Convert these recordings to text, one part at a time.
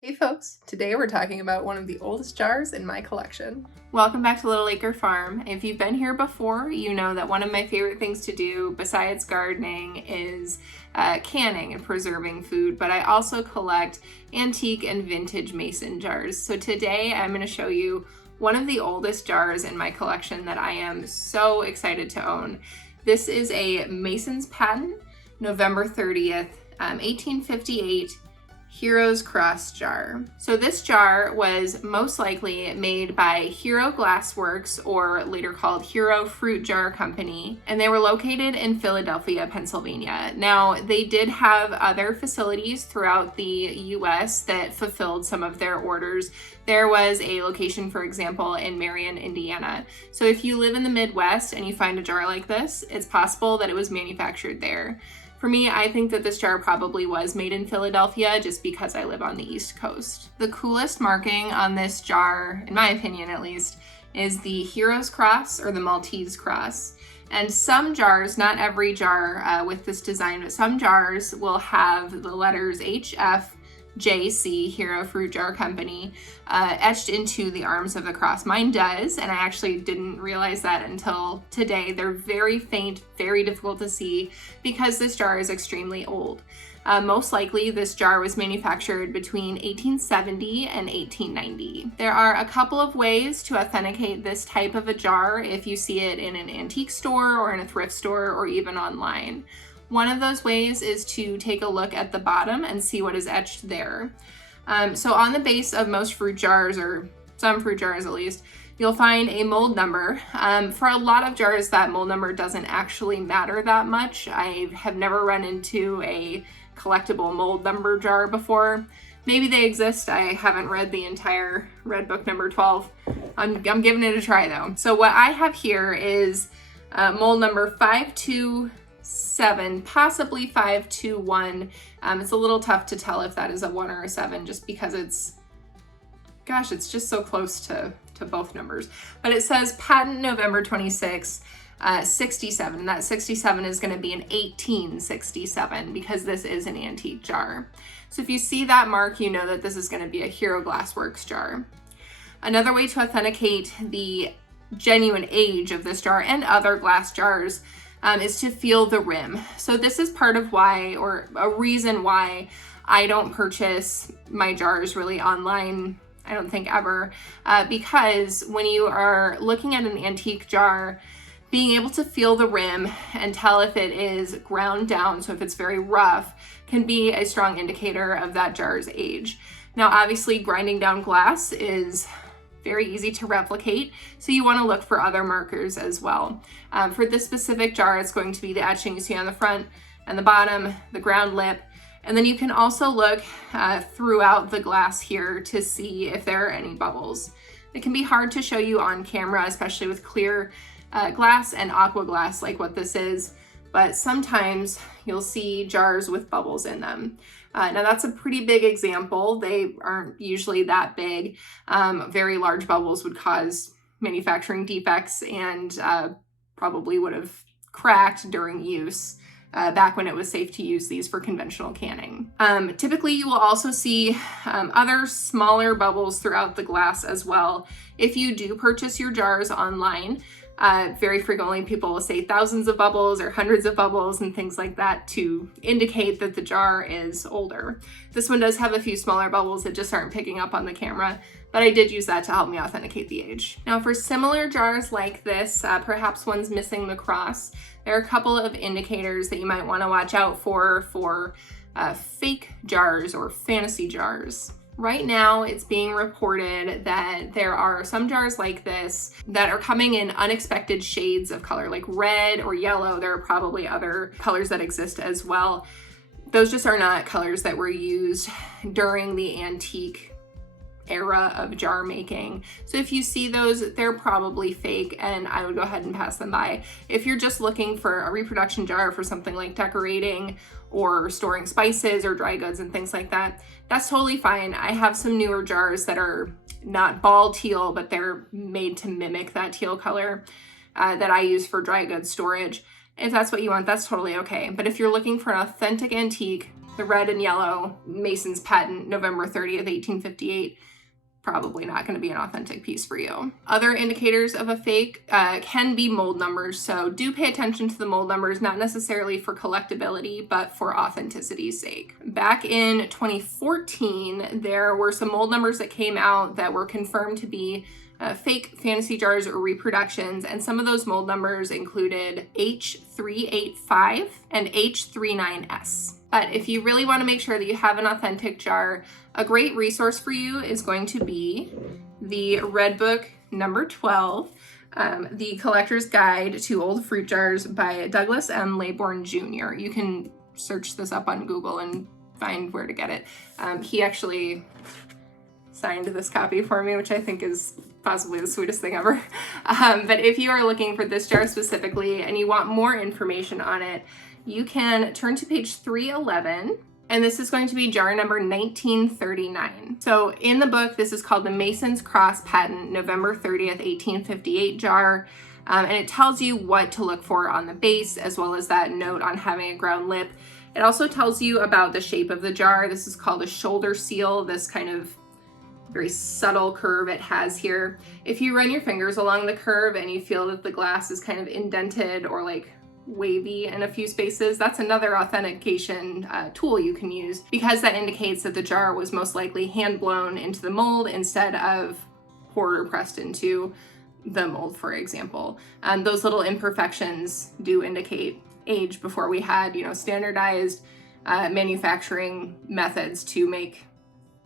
Hey folks, today we're talking about one of the oldest jars in my collection. Welcome back to Little Acre Farm. If you've been here before, you know that one of my favorite things to do besides gardening is canning and preserving food, but I also collect antique and vintage mason jars. So today I'm going to show you one of the oldest jars in my collection that I am so excited to own. This is a Mason's patent, November 30th, 1858. Hero's Cross jar. So this jar was most likely made by Hero Glassworks, or later called Hero Fruit Jar Company, and they were located in Philadelphia, Pennsylvania. Now, they did have other facilities throughout the US that fulfilled some of their orders. There was a location, for example, in Marion, Indiana. So if you live in the Midwest and you find a jar like this, it's possible that it was manufactured there. For me, I think that this jar probably was made in Philadelphia just because I live on the East Coast. The coolest marking on this jar, in my opinion at least, is the Hero's Cross or the Maltese cross. And some jars, not every jar with this design, but some jars will have the letters HFJC, Hero Fruit Jar Company, etched into the arms of the cross. Mine does, and I actually didn't realize that until today. They're very faint, very difficult to see because this jar is extremely old. Most likely this jar was manufactured between 1870 and 1890. There are a couple of ways to authenticate this type of a jar if you see it in an antique store or in a thrift store or even online. One of those ways is to take a look at the bottom and see what is etched there. So on the base of most fruit jars, or some fruit jars at least, you'll find a mold number. For a lot of jars, that mold number doesn't actually matter that much. I have never run into a collectible mold number jar before. Maybe they exist. I haven't read the entire Red Book number 12. I'm giving it a try though. So what I have here is mold number 527, possibly 521. It's a little tough to tell if that is a 1 or a 7 just because it's just so close to both numbers. But it says patent November 26, 67. And that 67 is going to be an 1867 because this is an antique jar. So if you see that mark, you know that this is going to be a Hero Glassworks jar. Another way to authenticate the genuine age of this jar and other glass jars is to feel the rim. So this is part of why, or a reason why, I don't purchase my jars really online. I don't think ever, because when you are looking at an antique jar, being able to feel the rim and tell if it is ground down, so if it's very rough, can be a strong indicator of that jar's age. Now, obviously, grinding down glass is very easy to replicate, so you want to look for other markers as well. For this specific jar, it's going to be the etching you see on the front and the bottom, the ground lip, and then you can also look throughout the glass here to see if there are any bubbles. It can be hard to show you on camera, especially with clear glass and aqua glass like what this is, but sometimes you'll see jars with bubbles in them. Now that's a pretty big example. They aren't usually that big. Very large bubbles would cause manufacturing defects and probably would have cracked during use. Back when it was safe to use these for conventional canning. Typically, you will also see other smaller bubbles throughout the glass as well. If you do purchase your jars online, very frequently people will say thousands of bubbles or hundreds of bubbles and things like that to indicate that the jar is older. This one does have a few smaller bubbles that just aren't picking up on the camera, but I did use that to help me authenticate the age. Now for similar jars like this, perhaps one's missing the cross, there are a couple of indicators that you might want to watch out for fake jars or fantasy jars. Right now, it's being reported that there are some jars like this that are coming in unexpected shades of color, like red or yellow. There are probably other colors that exist as well. Those just are not colors that were used during the antique era of jar making. So if you see those, they're probably fake and I would go ahead and pass them by. If you're just looking for a reproduction jar for something like decorating or storing spices or dry goods and things like that, that's totally fine. I have some newer jars that are not ball teal, but they're made to mimic that teal color that I use for dry goods storage. If that's what you want, that's totally okay. But if you're looking for an authentic antique, the red and yellow Mason's patent, November 30th, 1858, probably not going to be an authentic piece for you. Other indicators of a fake can be mold numbers, so do pay attention to the mold numbers, not necessarily for collectability, but for authenticity's sake. Back in 2014, there were some mold numbers that came out that were confirmed to be fake fantasy jars or reproductions, and some of those mold numbers included H385 and H39S. But if you really want to make sure that you have an authentic jar, a great resource for you is going to be the Red Book number 12, The Collector's Guide to Old Fruit Jars by Douglas M. Laybourne Jr. You can search this up on Google and find where to get it. He actually signed this copy for me, which I think is possibly the sweetest thing ever. But if you are looking for this jar specifically and you want more information on it, you can turn to page 311, and this is going to be jar number 1939. So in the book, this is called the Mason's Cross Patent, November 30th, 1858 jar. And it tells you what to look for on the base, as well as that note on having a ground lip. It also tells you about the shape of the jar. This is called a shoulder seal, this kind of very subtle curve it has here. If you run your fingers along the curve and you feel that the glass is kind of indented or like wavy in a few spaces, that's another authentication tool you can use, because that indicates that the jar was most likely hand blown into the mold instead of poured or pressed into the mold, for example. Those little imperfections do indicate age before we had, standardized manufacturing methods to make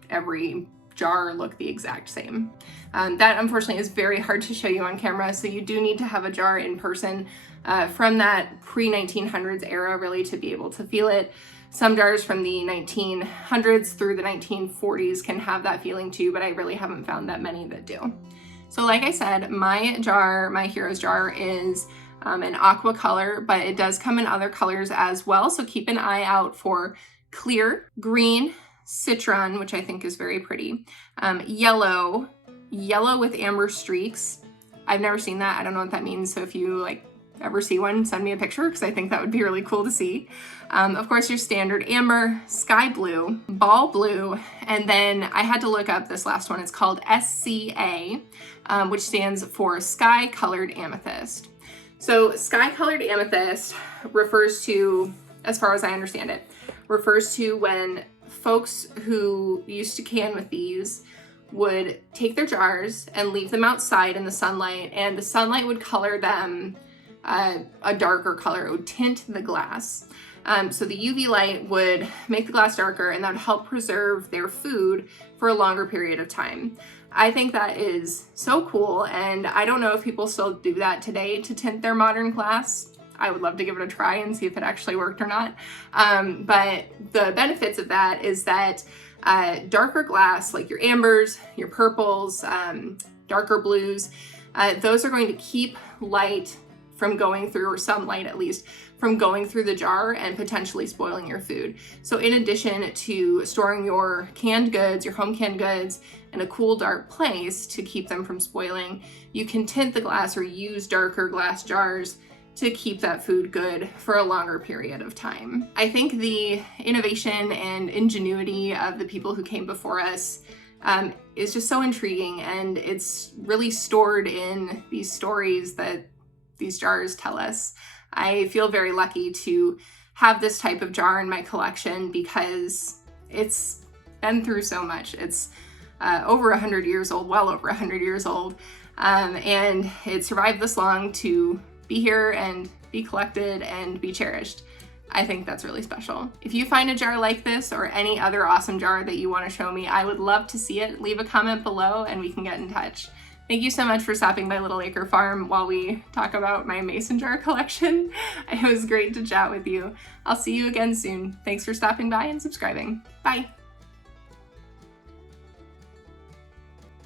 every jar look the exact same. That unfortunately is very hard to show you on camera, so you do need to have a jar in person from that pre-1900s era really to be able to feel it. Some jars from the 1900s through the 1940s can have that feeling too, but I really haven't found that many that do. So like I said, my jar, my Hero's jar, is an aqua color, but it does come in other colors as well, so keep an eye out for clear, green, citron, which I think is very pretty, yellow with amber streaks. I've never seen that. I don't know what that means. So if you ever see one, send me a picture, because I think that would be really cool to see. Of course, your standard amber, sky blue, ball blue, and then I had to look up this last one. It's called SCA, which stands for sky colored amethyst. So sky colored amethyst refers to, as far as I understand it, refers to when folks who used to can with these would take their jars and leave them outside in the sunlight, and the sunlight would color them a darker color. It would tint the glass. So the UV light would make the glass darker, and that would help preserve their food for a longer period of time. I think that is so cool, and I don't know if people still do that today to tint their modern glass. I would love to give it a try and see if it actually worked or not. But the benefits of that is that darker glass, like your ambers, your purples, darker blues, those are going to keep light from going through, or some light at least, from going through the jar and potentially spoiling your food. So in addition to storing your canned goods, your home canned goods, in a cool, dark place to keep them from spoiling, you can tint the glass or use darker glass jars to keep that food good for a longer period of time. I think the innovation and ingenuity of the people who came before us is just so intriguing, and it's really stored in these stories that these jars tell us. I feel very lucky to have this type of jar in my collection because it's been through so much. It's over 100 years old, well over 100 years old, and it survived this long to be here and be collected and be cherished. I think that's really special. If you find a jar like this or any other awesome jar that you want to show me, I would love to see it. Leave a comment below and we can get in touch. Thank you so much for stopping by Little Acre Farm while we talk about my mason jar collection. It was great to chat with you. I'll see you again soon. Thanks for stopping by and subscribing. Bye.